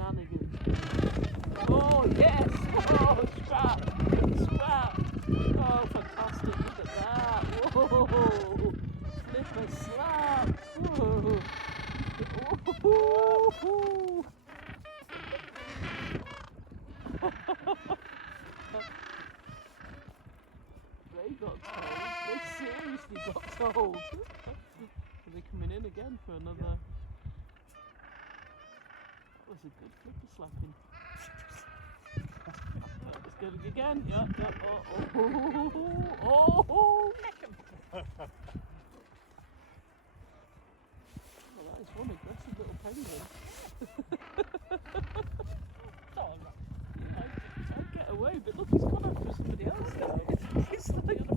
shenanigans. Oh yes! Oh, scrap! Scrap! Oh, fantastic! Look at that! Whoa! Flip a slap! Whoa! Whoa! They got told. They seriously got told. Are they coming in again for another? That was a good flipper slapping. Let's go again. Yeah, yeah. Oh. Oh, that is one aggressive little penguin. I'd get away, but look, he's gone after somebody else now. He's like